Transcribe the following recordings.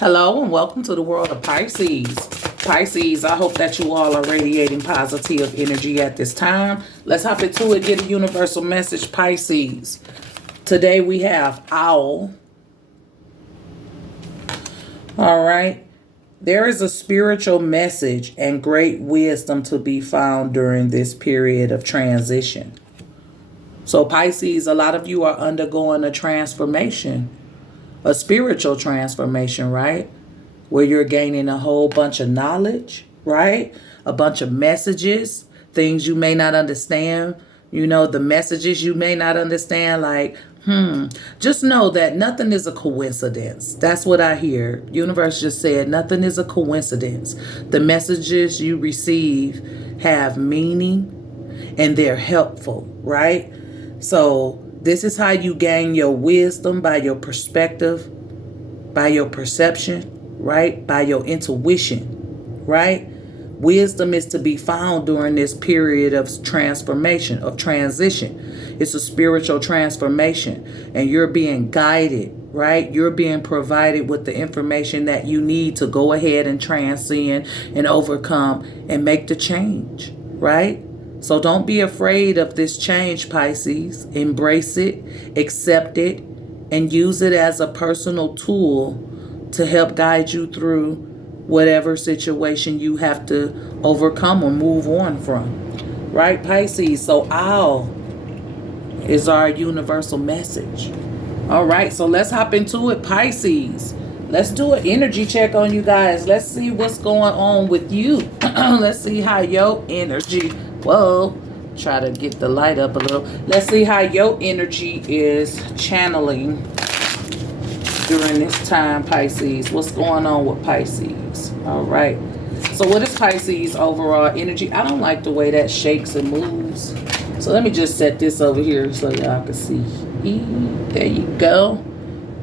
Hello and welcome to the world of Pisces. Pisces, I hope that you all are radiating positive energy at this time. Let's hop into it, get a universal message, Pisces. Today we have Owl. All right. There is a spiritual message and great wisdom to be found during this period of transition. So Pisces, a lot of you are undergoing a transformation. A spiritual transformation, right? Where you're gaining a whole bunch of knowledge, right? A bunch of messages, things you may not understand. You know, the messages you may not understand, like, just know that nothing is a coincidence. That's what I hear. Universe just said, nothing is a coincidence. The messages you receive have meaning and they're helpful, right? So this is how you gain your wisdom, by your perspective, by your perception, right? By your intuition, right? Wisdom is to be found during this period of transformation, of transition. It's a spiritual transformation and you're being guided, right? You're being provided with the information that you need to go ahead and transcend and overcome and make the change, right? So don't be afraid of this change, Pisces. Embrace it, accept it, and use it as a personal tool to help guide you through whatever situation you have to overcome or move on from. Right, Pisces? So Owl is our universal message. All right, so let's hop into it, Pisces. Let's do an energy check on you guys. Let's see what's going on with you. Let's see how your energy... Whoa, try to get the light up a little. Let's see how your energy is channeling during this time, Pisces. What's going on with Pisces? All right. So what is Pisces overall energy? I don't like the way that shakes and moves. So let me just set this over here so y'all can see. There you go.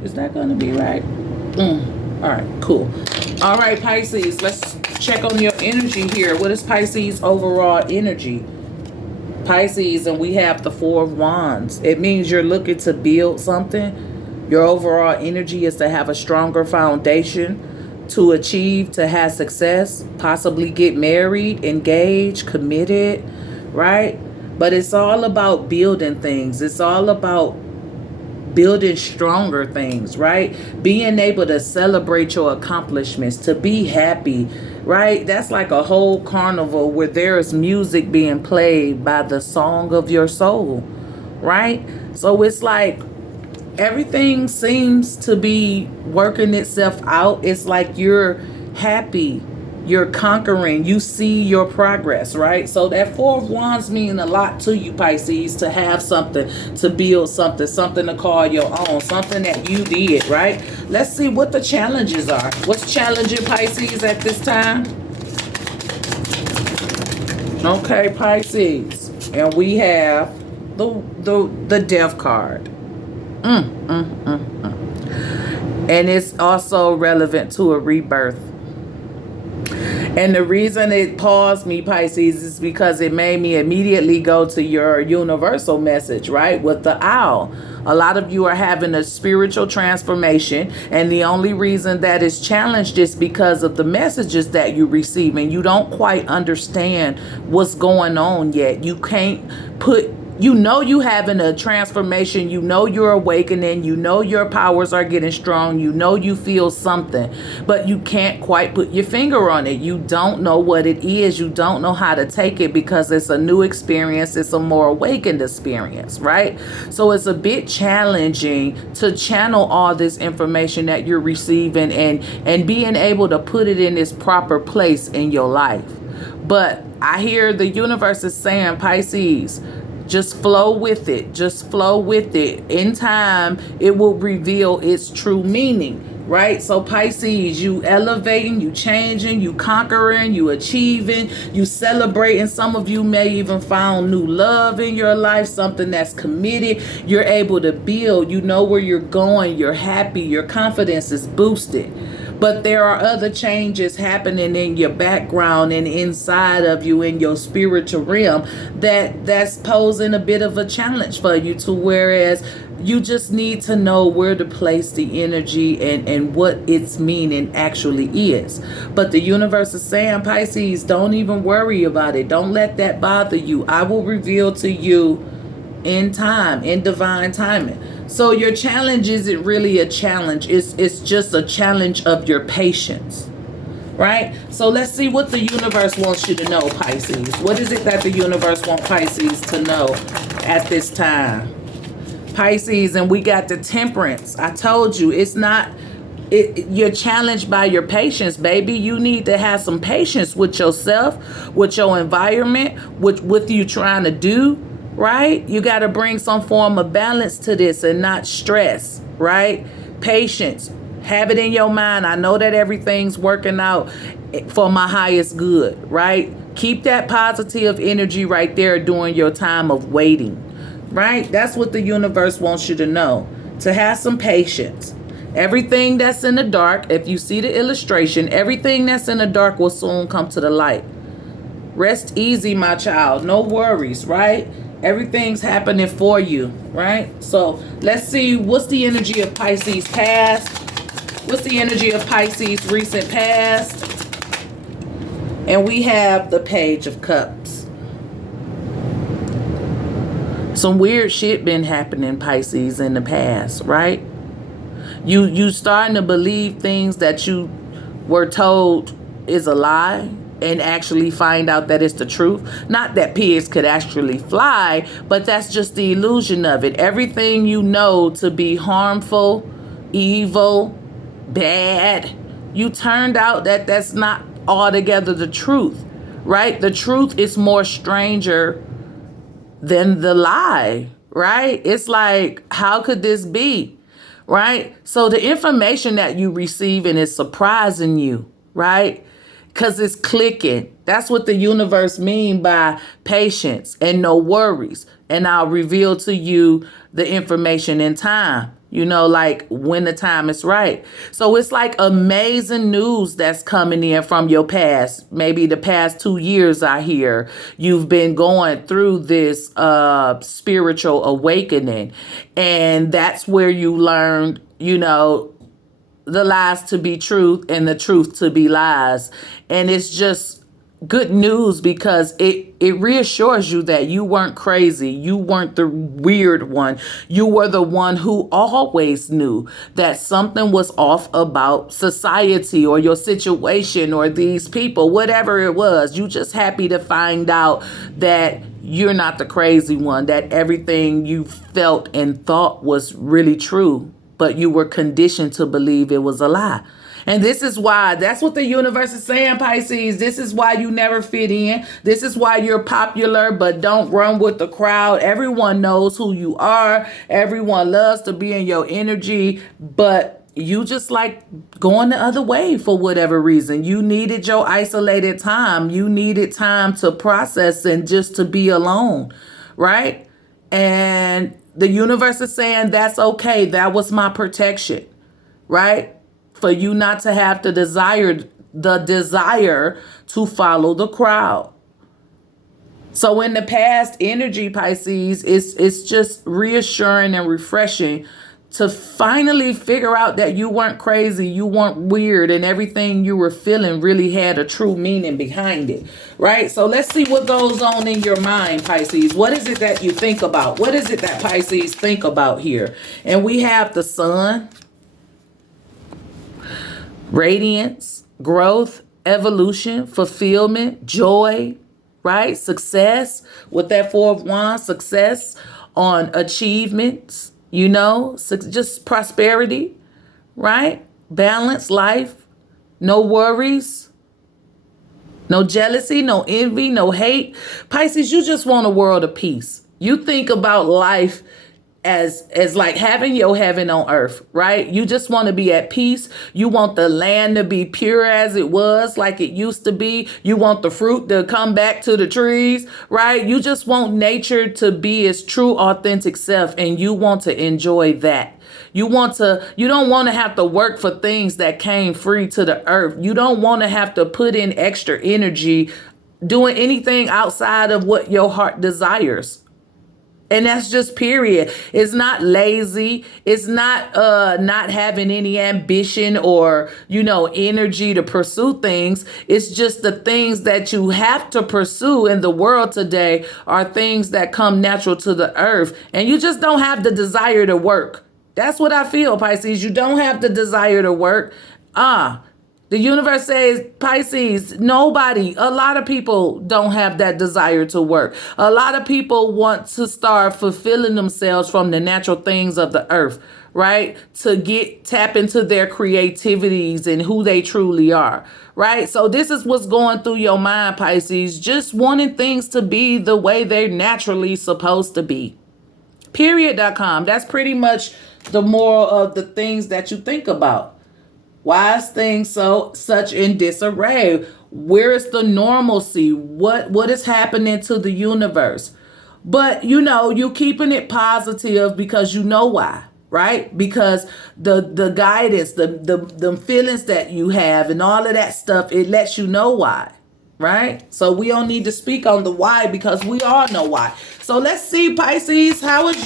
Is that going to be right? All right, cool. All right, Pisces, let's check on your energy here. What is Pisces overall energy? Pisces, and we have the Four of Wands. It means you're looking to build something. Your overall energy is to have a stronger foundation, to achieve, to have success, possibly get married, engaged, committed, right? But it's all about building things. It's all about building stronger things, right? Being able to celebrate your accomplishments, to be happy, right? That's like a whole carnival where there is music being played by the song of your soul, right? So it's like everything seems to be working itself out. It's like you're happy, you're conquering, you see your progress, right? So that Four of Wands means a lot to you, Pisces, to have something, to build something, something to call your own, something that you did, right? Let's see what the challenges are. What's challenging Pisces at this time? Okay, Pisces. And we have the Death card. And it's also relevant to a rebirth. And the reason it paused me, Pisces, is because it made me immediately go to your universal message, right? With the owl. A lot of you are having a spiritual transformation, and the only reason that is challenged is because of the messages that you receive, and you don't quite understand what's going on yet. You can't put... You know you having a transformation. You know you're awakening. You know your powers are getting strong. You know you feel something, but you can't quite put your finger on it. You don't know what it is. You don't know how to take it because it's a new experience. It's a more awakened experience, right? So it's a bit challenging to channel all this information that you're receiving and being able to put it in its proper place in your life. But I hear the universe is saying, Pisces, just flow with it. Just flow with it. In time, it will reveal its true meaning, right? So Pisces, you elevating, you changing, you conquering, you achieving, you celebrating. Some of you may even found new love in your life, something that's committed. You're able to build. You know where you're going. You're happy. Your confidence is boosted. But there are other changes happening in your background and inside of you in your spiritual realm that's posing a bit of a challenge for you, to whereas You just need to know where to place the energy and what its meaning actually is. But the universe is saying, Pisces, don't even worry about it. Don't let that bother you. I will reveal to you in time, in divine timing. So your challenge isn't really a challenge. It's just a challenge of your patience. Right? So let's see what the universe wants you to know, Pisces. What is it that the universe wants Pisces to know at this time? Pisces, and we got the Temperance. I told you, it's not, you're challenged by your patience, baby. You need to have some patience with yourself, with your environment, with you trying to do, right? You got to bring some form of balance to this and not stress, right? Patience. Have it in your mind. I know that everything's working out for my highest good, right? Keep that positive energy right there during your time of waiting. Right? That's what the universe wants you to know. To have some patience. Everything that's in the dark, if you see the illustration, everything that's in the dark will soon come to the light. Rest easy, my child. No worries, right? Everything's happening for you, right? So let's see, what's the energy of Pisces past? What's the energy of Pisces recent past? And we have the Page of Cups. Some weird shit been happening, Pisces, in the past, right? You starting to believe things that you were told is a lie and actually find out that it's the truth. Not that pigs could actually fly, but that's just the illusion of it. Everything you know to be harmful, evil, bad, you turned out that that's not altogether the truth, right? The truth is more stranger than the lie, right? It's like, how could this be, right? So the information that you receiving is surprising you, right? Because it's clicking. That's what the universe mean by patience and no worries. And I'll reveal to you the information in time. You know, like when the time is right. So it's like amazing news that's coming in from your past. Maybe the past 2 years I hear you've been going through this spiritual awakening. And that's where you learned, you know, the lies to be truth and the truth to be lies. And it's just good news because it reassures you that you weren't crazy. You weren't the weird one. You were the one who always knew that something was off about society or your situation or these people, whatever it was. You just happy to find out that you're not the crazy one, that everything you felt and thought was really true, but you were conditioned to believe it was a lie. And this is why, that's what the universe is saying, Pisces. This is why you never fit in. This is why you're popular, but don't run with the crowd. Everyone knows who you are. Everyone loves to be in your energy, but you just like going the other way for whatever reason. You needed your isolated time. You needed time to process and just to be alone, right? And the universe is saying, that's okay. That was my protection, right? For you not to have the desire to follow the crowd. So in the past energy, Pisces, it's just reassuring and refreshing to finally figure out that you weren't crazy, you weren't weird, and everything you were feeling really had a true meaning behind it, right? So let's see what goes on in your mind, Pisces. What is it that you think about? What is it that Pisces think about here? And we have the Sun, radiance, growth, evolution, fulfillment, joy, right? Success with that Four of Wands, success on achievements, you know, just prosperity, right? Balance, life, no worries, no jealousy, no envy, no hate. Pisces, you just want a world of peace. You think about life as like having your heaven on earth, right? You just want to be at peace. You want the land to be pure as it was, like it used to be. You want the fruit to come back to the trees, right? You just want nature to be its true, authentic self, and you want to enjoy that. You don't want to have to work for things that came free to the earth. You don't want to have to put in extra energy doing anything outside of what your heart desires. And that's just period. It's not lazy. It's not not having any ambition or, energy to pursue things. It's just the things that you have to pursue in the world today are things that come natural to the earth. And you just don't have the desire to work. That's what I feel, Pisces. You don't have the desire to work. The universe says, Pisces, a lot of people don't have that desire to work. A lot of people want to start fulfilling themselves from the natural things of the earth, right? To tap into their creativities and who they truly are, right? So this is what's going through your mind, Pisces, just wanting things to be the way they're naturally supposed to be. Period.com. That's pretty much the moral of the things that you think about. Why is things such in disarray? Where is the normalcy? What is happening to the universe? But you keeping it positive because you know why, right? Because the guidance, the feelings that you have and all of that stuff, it lets you know why, right? So we don't need to speak on the why because we all know why. So let's see, Pisces, how is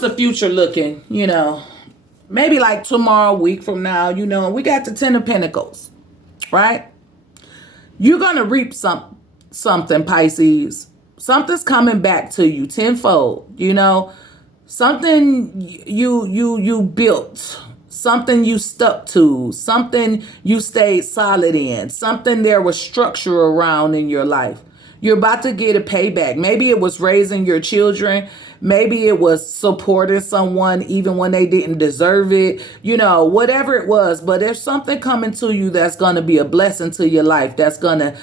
the future looking, Maybe like tomorrow, a week from now, we got the 10 of Pentacles, right? You're going to reap something, Pisces. Something's coming back to you tenfold, something you built, something you stuck to, something you stayed solid in, something there was structure around in your life. You're about to get a payback. Maybe it was raising your children. Maybe it was supporting someone even when they didn't deserve it. Whatever it was. But there's something coming to you that's going to be a blessing to your life. That's going to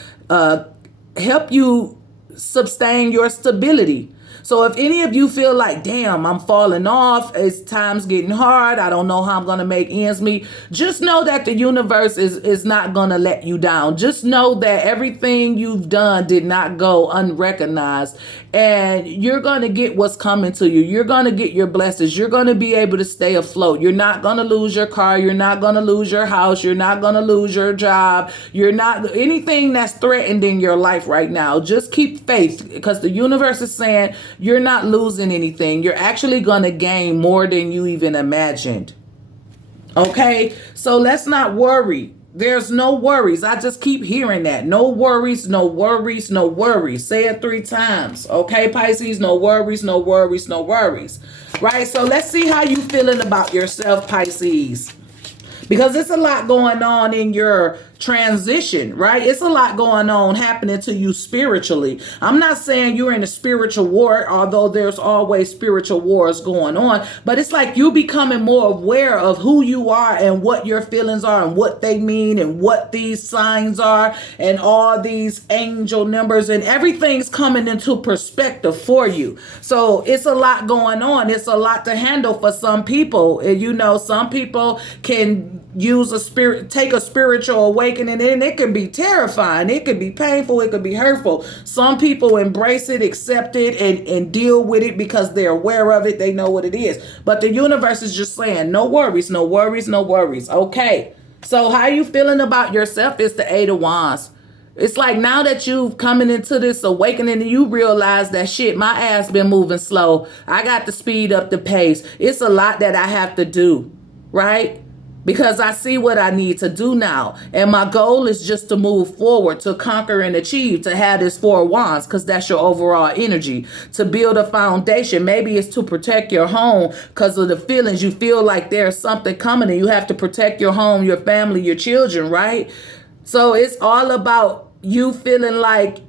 help you sustain your stability. So if any of you feel like, damn, I'm falling off, time's getting hard, I don't know how I'm going to make ends meet, just know that the universe is not going to let you down. Just know that everything you've done did not go unrecognized. And you're going to get what's coming to you. You're going to get your blessings. You're going to be able to stay afloat. You're not going to lose your car. You're not going to lose your house. You're not going to lose your job. You're not anything that's threatened in your life right now. Just keep faith because the universe is saying you're not losing anything. You're actually going to gain more than you even imagined. Okay, so let's not worry. There's no worries. I just keep hearing that. No worries, no worries, no worries. Say it 3 times. Okay, Pisces, no worries, no worries, no worries. Right, so let's see how you feeling about yourself, Pisces. Because it's a lot going on in your transition, right? It's a lot going on happening to you spiritually. I'm not saying you're in a spiritual war, although there's always spiritual wars going on, but it's like you becoming more aware of who you are and what your feelings are and what they mean and what these signs are and all these angel numbers and everything's coming into perspective for you. So it's a lot going on. It's a lot to handle for some people. And some people can take a spiritual awakening, and it can be terrifying. It can be painful. It can be hurtful. Some people embrace it, accept it, and deal with it because they're aware of it. They know what it is. But the universe is just saying, no worries, no worries, no worries. Okay. So how you feeling about yourself is the 8 of Wands. It's like now that you've coming into this awakening and you realize that shit, my ass been moving slow. I got to speed up the pace. It's a lot that I have to do, right? Because I see what I need to do now. And my goal is just to move forward, to conquer and achieve, to have this 4 of Wands, because that's your overall energy. To build a foundation. Maybe it's to protect your home because of the feelings. You feel like there's something coming and you have to protect your home, your family, your children, right? So it's all about you feeling like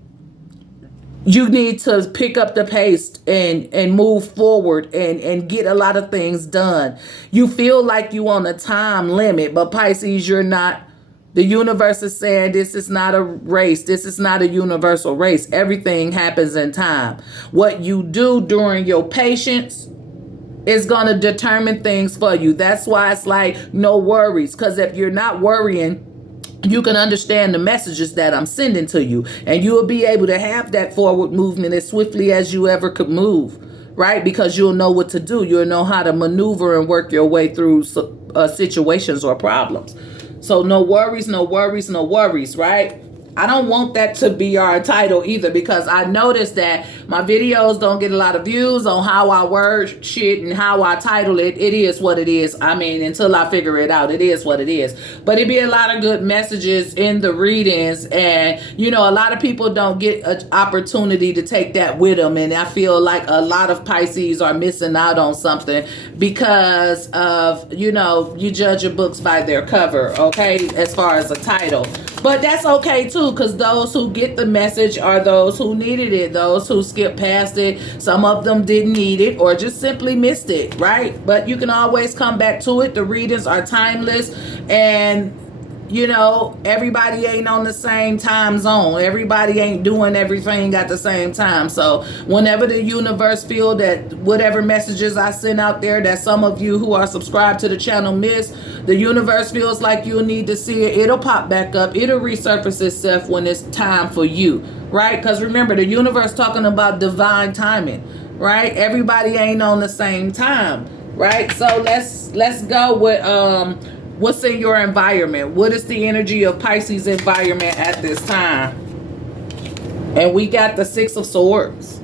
you need to pick up the pace and move forward and get a lot of things done. You feel like you on a time limit, but Pisces, you're not. The universe is saying this is not a race. This is not a universal race. Everything happens in time. What you do during your patience is going to determine things for you. That's why it's like no worries. Because if you're not worrying, you can understand the messages that I'm sending to you, and you will be able to have that forward movement as swiftly as you ever could move, right? Because you'll know what to do. You'll know how to maneuver and work your way through situations or problems. So no worries, no worries, no worries, right? I don't want that to be our title either, because I noticed that my videos don't get a lot of views on how I word shit and how I title it. It is what it is. I mean, until I figure it out, it is what it is. But it be a lot of good messages in the readings, and you know, a lot of people don't get an opportunity to take that with them, and I feel like a lot of Pisces are missing out on something because of, you know, you judge your books by their cover, okay, as far as a title. But that's okay too, because those who get the message are those who needed it. Those who skipped past it, some of them didn't need it or just simply missed it, right? But you can always come back to it. The readings are timeless, and you know, everybody ain't on the same time zone. Everybody ain't doing everything at the same time. So whenever the universe feel that whatever messages I send out there that some of you who are subscribed to the channel miss, the universe feels like you'll need to see it, it'll pop back up. It'll resurface itself when it's time for you, right? Because remember, the universe talking about divine timing, right? Everybody ain't on the same time, right? So let's go with what's in your environment? What is the energy of Pisces environment at this time? And we got the Six of Swords.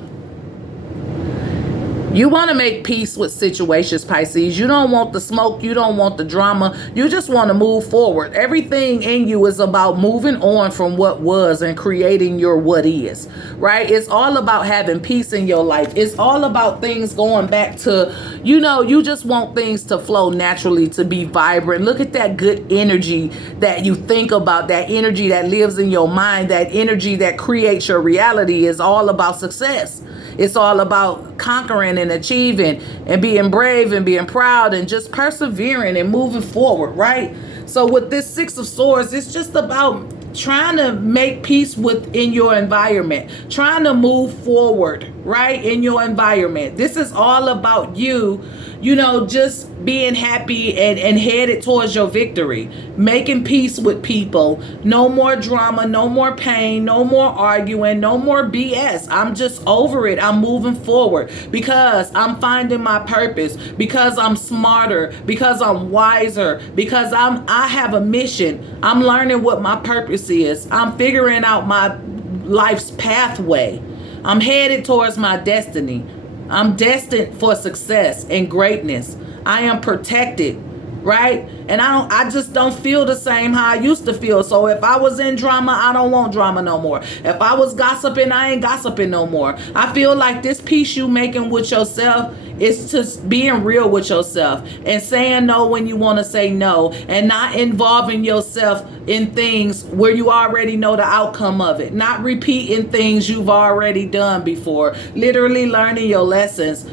You want to make peace with situations, Pisces. You don't want the smoke. You don't want the drama. You just want to move forward. Everything in you is about moving on from what was and creating your what is, right? It's all about having peace in your life. It's all about things going back to, you know, you just want things to flow naturally, to be vibrant. Look at that good energy that you think about, that energy that lives in your mind, that energy that creates your reality is all about success. It's all about conquering and achieving and being brave and being proud and just persevering and moving forward, right? So with this Six of Swords, it's just about trying to make peace within your environment, trying to move forward, right, in your environment. This is all about you, you know, just being happy and headed towards your victory, making peace with people. No more drama, no more pain, no more arguing, no more BS. I'm just over it. I'm moving forward because I'm finding my purpose, because I'm smarter, because I'm wiser, because I have a mission. I'm learning what my purpose is. I'm figuring out my life's pathway. I'm headed towards my destiny. I'm destined for success and greatness. I am protected, right? And I just don't feel the same how I used to feel. So if I was in drama, I don't want drama no more. If I was gossiping, I ain't gossiping no more. I feel like this peace you making with yourself is just being real with yourself and saying no when you want to say no, and not involving yourself in things where you already know the outcome of it, not repeating things you've already done before, literally learning your lessons,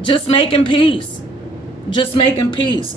just making peace. Just making peace.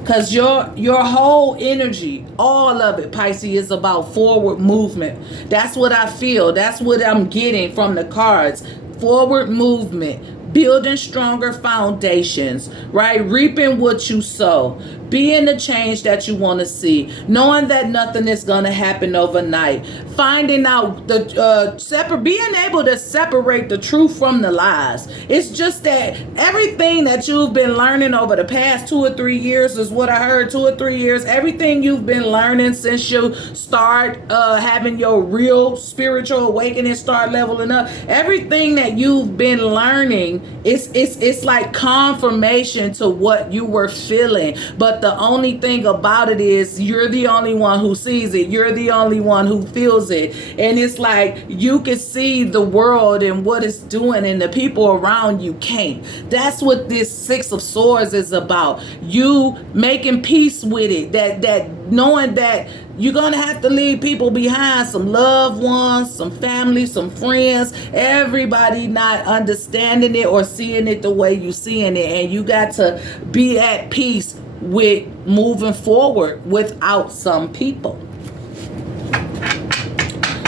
Because your whole energy, all of it, Pisces, is about forward movement. That's what I feel. That's what I'm getting from the cards. Forward movement. Building stronger foundations, right? Reaping what you sow. Being the change that you want to see. Knowing that nothing is going to happen overnight. Finding out being able to separate the truth from the lies. It's just that everything that you've been learning over the past 2 or 3 years is what I heard, 2 or 3 years. Everything you've been learning since you start having your real spiritual awakening, start leveling up. Everything that you've been learning, it's like confirmation to what you were feeling. But the only thing about it is you're the only one who sees it. You're the only one who feels it. And it's like you can see the world and what it's doing, and the people around you can't. That's what this Six of Swords is about. You making peace with it. That knowing that you're going to have to leave people behind, some loved ones, some family, some friends, everybody not understanding it or seeing it the way you're seeing it. And you got to be at peace with moving forward without some people.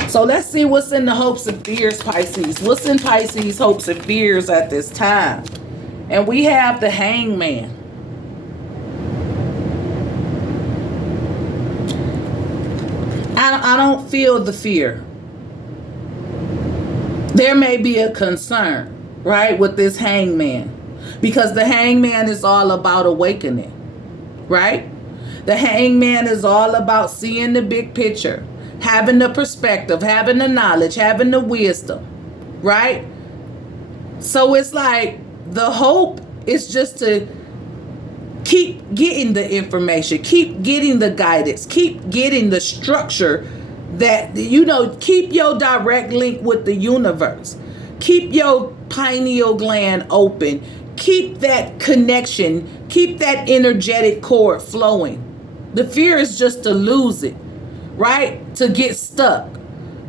So let's see what's in the hopes and fears, Pisces. What's in Pisces' hopes and fears at this time? And we have the Hangman. I don't feel the fear. There may be a concern, right, with this Hangman, because the Hangman is all about awakening, right? The Hangman is all about seeing the big picture, having the perspective, having the knowledge, having the wisdom, right? So it's like the hope is just to keep getting the information, keep getting the guidance, keep getting the structure that, keep your direct link with the universe. Keep your pineal gland open. Keep that connection. Keep that energetic cord flowing. The fear is just to lose it, right? To get stuck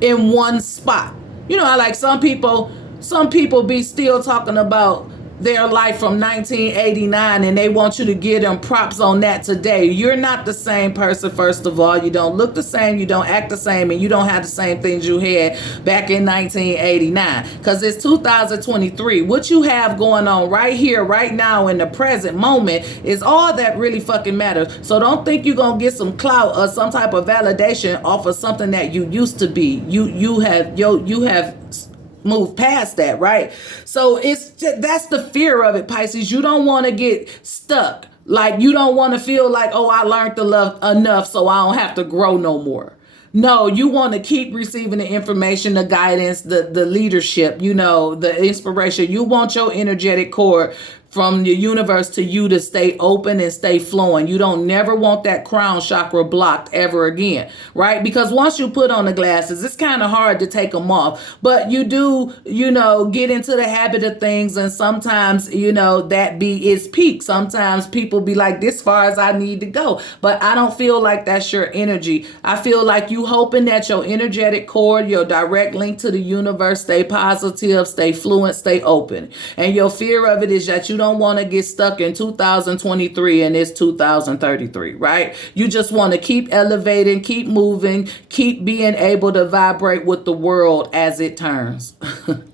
in one spot. Like some people be still talking about their life from 1989 and they want you to give them props on that today. You're not the same person, first of all. You don't look the same, you don't act the same, and you don't have the same things you had back in 1989, because it's 2023. What you have going on right here, right now, in the present moment is all that really fucking matters. So don't think you're gonna get some clout or some type of validation off of something that you used to be. You have move past that, right? So that's the fear of it, Pisces. You don't want to get stuck. Like, you don't want to feel like, oh, I learned to love enough so I don't have to grow no more. No, you want to keep receiving the information, the guidance, the leadership, the inspiration. You want your energetic core from the universe to you to stay open and stay flowing. You don't never want that crown chakra blocked ever again, right? Because once you put on the glasses, it's kind of hard to take them off. But you do, get into the habit of things, and sometimes, that be its peak. Sometimes people be like, this far as I need to go. But I don't feel like that's your energy. I feel like you hoping that your energetic cord, your direct link to the universe, stay positive, stay fluent, stay open. And your fear of it is that you don't want to get stuck in 2023 and it's 2033, right? You just want to keep elevating, keep moving, keep being able to vibrate with the world as it turns,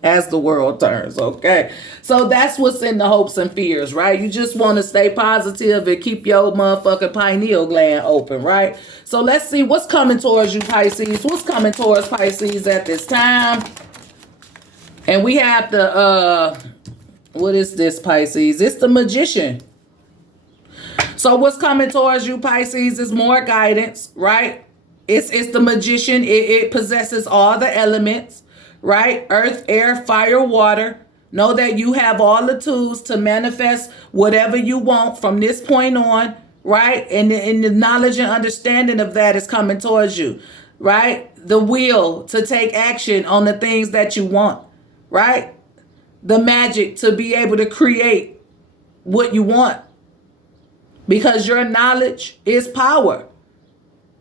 as the world turns, okay? So that's what's in the hopes and fears, right? You just want to stay positive and keep your motherfucking pineal gland open, right? So let's see what's coming towards you, Pisces. What's coming towards Pisces at this time? And we have the, what is this, Pisces? It's the Magician. So what's coming towards you, Pisces, is more guidance, right? It's the Magician. It possesses all the elements, right? Earth, air, fire, water. Know that you have all the tools to manifest whatever you want from this point on, right? And the knowledge and understanding of that is coming towards you, right? The will to take action on the things that you want, right? The magic to be able to create what you want, because your knowledge is power.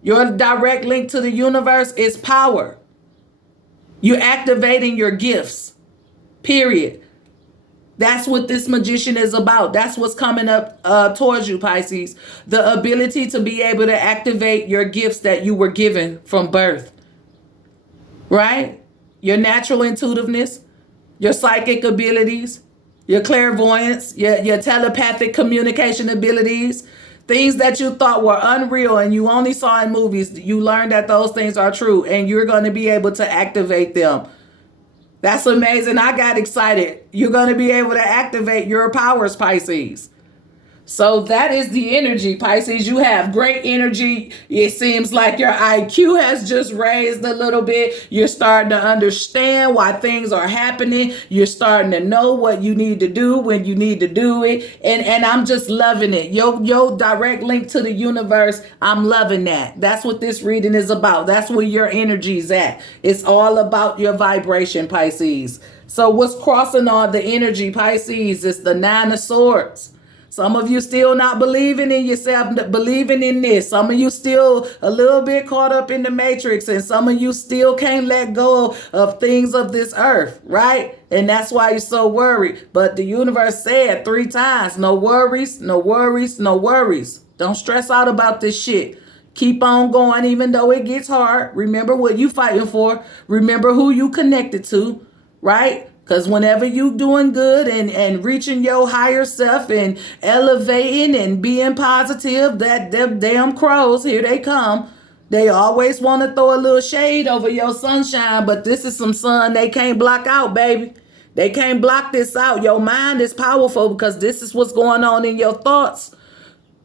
Your direct link to the universe is power. You're activating your gifts, period. That's what this Magician is about. That's what's coming up towards you, Pisces. The ability to be able to activate your gifts that you were given from birth, right? Your natural intuitiveness, your psychic abilities, your clairvoyance, your telepathic communication abilities, things that you thought were unreal and you only saw in movies. You learned that those things are true and you're going to be able to activate them. That's amazing. I got excited. You're going to be able to activate your powers, Pisces. So that is the energy, Pisces. You have great energy. It seems like your IQ has just raised a little bit. You're starting to understand why things are happening. You're starting to know what you need to do when you need to do it. And I'm just loving it. Your direct link to the universe, I'm loving that. That's what this reading is about. That's where your energy's at. It's all about your vibration, Pisces. So what's crossing all the energy, Pisces, is the Nine of Swords. Some of you still not believing in yourself, believing in this. Some of you still a little bit caught up in the matrix, and some of you still can't let go of things of this earth, right? And that's why you're so worried. But the universe said 3 times, no worries, no worries, no worries. Don't stress out about this shit. Keep on going even though it gets hard. Remember what you fighting for. Remember who you connected to, right? Because whenever you doing good and reaching your higher self and elevating and being positive, that them damn crows, here they come. They always want to throw a little shade over your sunshine, but this is some sun they can't block out, baby. They can't block this out. Your mind is powerful because this is what's going on in your thoughts.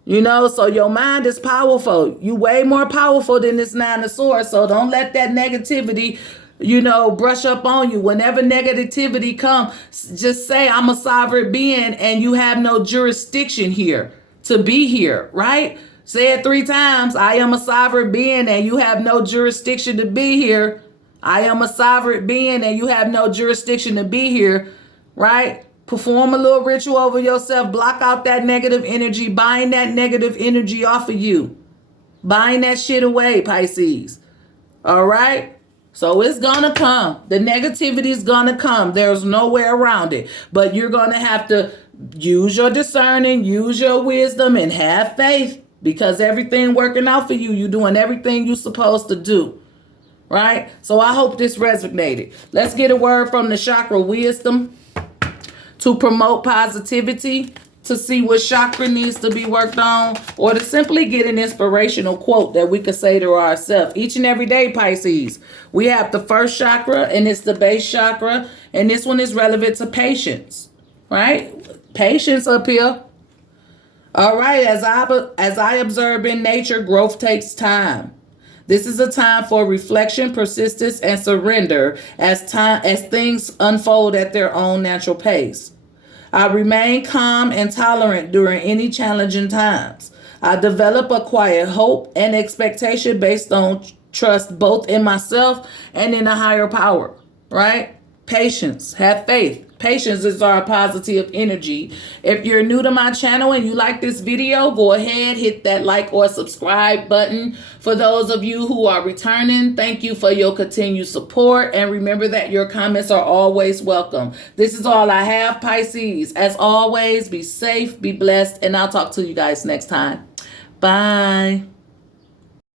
You know, so your mind is powerful. You way more powerful than this Nine of Swords. So don't let that negativity, you know, brush up on you. Whenever negativity come, just say, I'm a sovereign being and you have no jurisdiction here to be here, right? Say it 3 times. I am a sovereign being and you have no jurisdiction to be here. I am a sovereign being and you have no jurisdiction to be here, right? Perform a little ritual over yourself. Block out that negative energy. Bind that negative energy off of you. Bind that shit away, Pisces. All right? So it's going to come. The negativity is going to come. There's no way around it. But you're going to have to use your discerning, use your wisdom, and have faith. Because everything working out for you. You're doing everything you're supposed to do. Right? So I hope this resonated. Let's get a word from the chakra wisdom. To promote positivity, to see what chakra needs to be worked on, or to simply get an inspirational quote that we could say to ourselves each and every day, Pisces. We have the first chakra, and it's the base chakra, and this one is relevant to patience, right? Patience up here. All right, as I observe in nature, growth takes time. This is a time for reflection, persistence, and surrender as things unfold at their own natural pace. I remain calm and tolerant during any challenging times. I develop a quiet hope and expectation based on trust both in myself and in a higher power, right? Patience, have faith. Patience is our positive energy. If you're new to my channel and you like this video, go ahead, hit that like or subscribe button. For those of you who are returning, thank you for your continued support. And remember that your comments are always welcome. This is all I have, Pisces. As always, be safe, be blessed, and I'll talk to you guys next time. Bye.